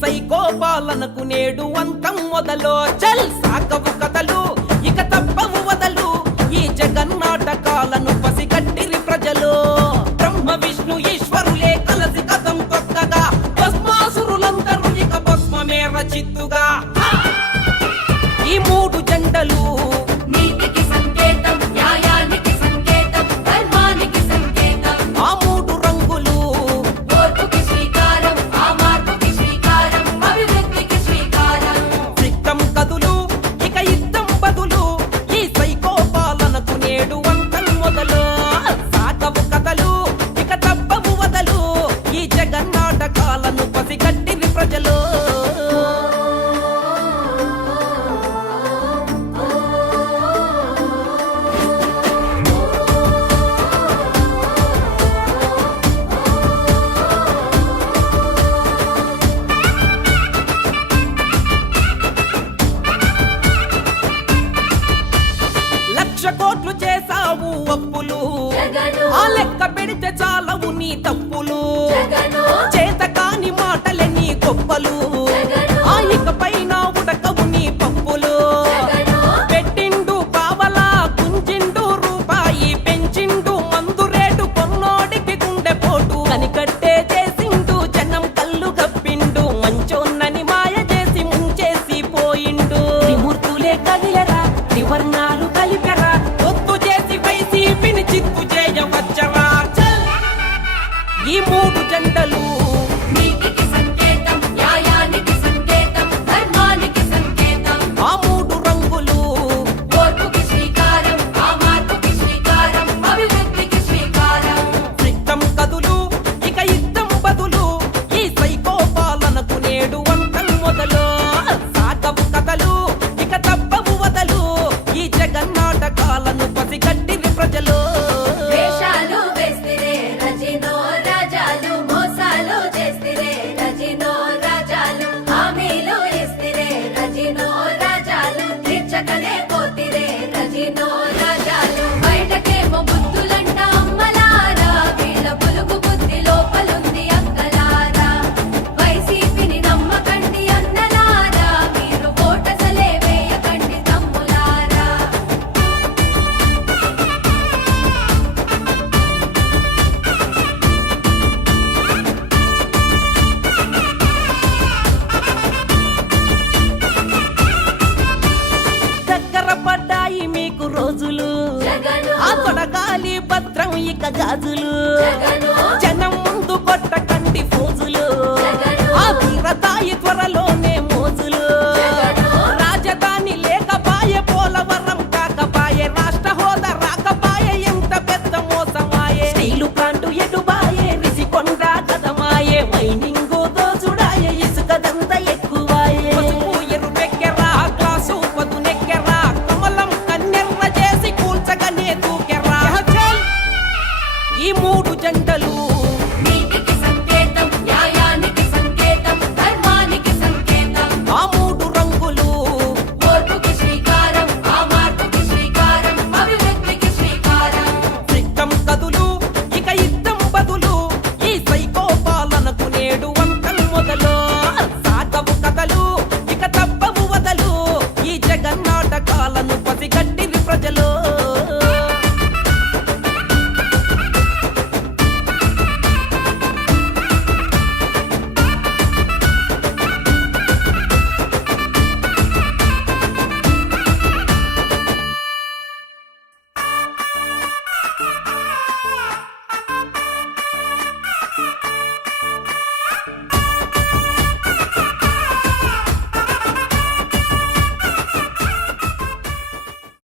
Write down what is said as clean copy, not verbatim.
Psycho పాలనకు నేడు అంతం మొదలో చల్ సాగవు కథలు ఇక తప్పవు వదలు ఈ జగన్నాటకాలను పసిగట్టిరి ప్రజలు బ్రహ్మ విష్ణు ఈశ్వరులే కలసి కథం కొత్తగా భస్మాసురులందరూ ఇక భస్మమేర చిత్తుగా ఈ మూడు జెండలు నీతికి సంకేతం న్యాయానికి సంకేతం ధర్మానికి సంకేతం ఆ మూడు రంగులు ఓర్పుకి శ్రీకారం ఆ మార్పుకి శ్రీకారం అభివృద్ధికి శ్రీకారం సిద్ధం కదులు ఇక యుద్ధం బదులు ఈ సైకో పాలనకు నేడు అంతం మొదలు సాగవు కథలు ఇక తప్పవు వదలు ఈ జగన్నాటకాలను పసిగట్టిరి ప్రజలు లక్ష కోట్లు చేసావు అప్పులు జగను ఆ లెక్క పెడితే చాలవు నీ తప్పులు జగను చేత కాని మాటలే నీ గొప్పలు ఆ ఇకపై నా ఉడకవు నీ పప్పులు జగను పెట్టిండు పావలా గుంజిండు రూపాయి పెంచిండు మందు రేటు కొన్నోడికి గుండె పోటు కనికట్టే చేసిండు జనం కళ్ళు గప్పిండు మంచోన్నని మాయ చేసి ముంచేసి పోయిండు త్రిమూర్తులే కదిలరా త్రివర్ణాలు కలిపెరా ఒత్తు చేసి వైసీపీని చిత్తు చేయవచ్చరా చల్! ఈ మూడు జెండలు నీతికి సంకేతం న్యాయానికి సంకేతం ధర్మానికి సంకేతం ఆ మూడు రంగులు ఓర్పుకి శ్రీకారం ఆ మార్పుకి శ్రీకారం అభివృద్ధికి శ్రీకారం సిద్ధం కదులు ఇక యుద్ధం బదులు ఈ సైకో పాలనకు నేడు అంతం మొదలు సాగవు కథలు ఇక తప్పవు వదలు ఈ జగన్నాటకాలను పసిగట్టిరి ప్రజలు వేషాలు వేస్తిరే రజినో రాజాలు మోసాలు చేస్తిరే రజినో రాజాలు హామీలు ఇస్తిరే రజినో రాజాలు తీర్చకనే పోతిరే రజినో రాజాలు బయటకేమో బుద్ధులంట అమ్మలారా వీళ్ళ పులుగు బుద్ధి లోపలుంది అక్కలారా వైసీపీని నమ్మకండి అన్నలారా మీరు ఓటసలే వేయకండి తమ్ములారా దగ్గర పడ్డాయి మీకు రోజులు జగను ఆ తొడగాలి భద్రం ఇక గాజులు జగను జనం ముందు కొట్టకండి ఫోజులు జగను ఆ తీరతాయి త్వరలోనే మోజులు జగను రాజధాని లేకపాయే పోలవరం కాకపాయే రాష్ట్ర హోదా రాకపాయే ఎంత పెద్ద మోసమాయే స్టీలు ప్లాంటు ఎటుబాయే రిసికొండ కదమాయే మైనింగ్ దోచుడాయే ఇసుకదంతా ఎక్కువాయే పసుపు ఎరుపెక్కెరా గ్లాసు పదునెక్కెరా కమలం కన్నెర్ర చేసి కూల్చగనే దూకెరా చల్! ఈ మూడు జంటలు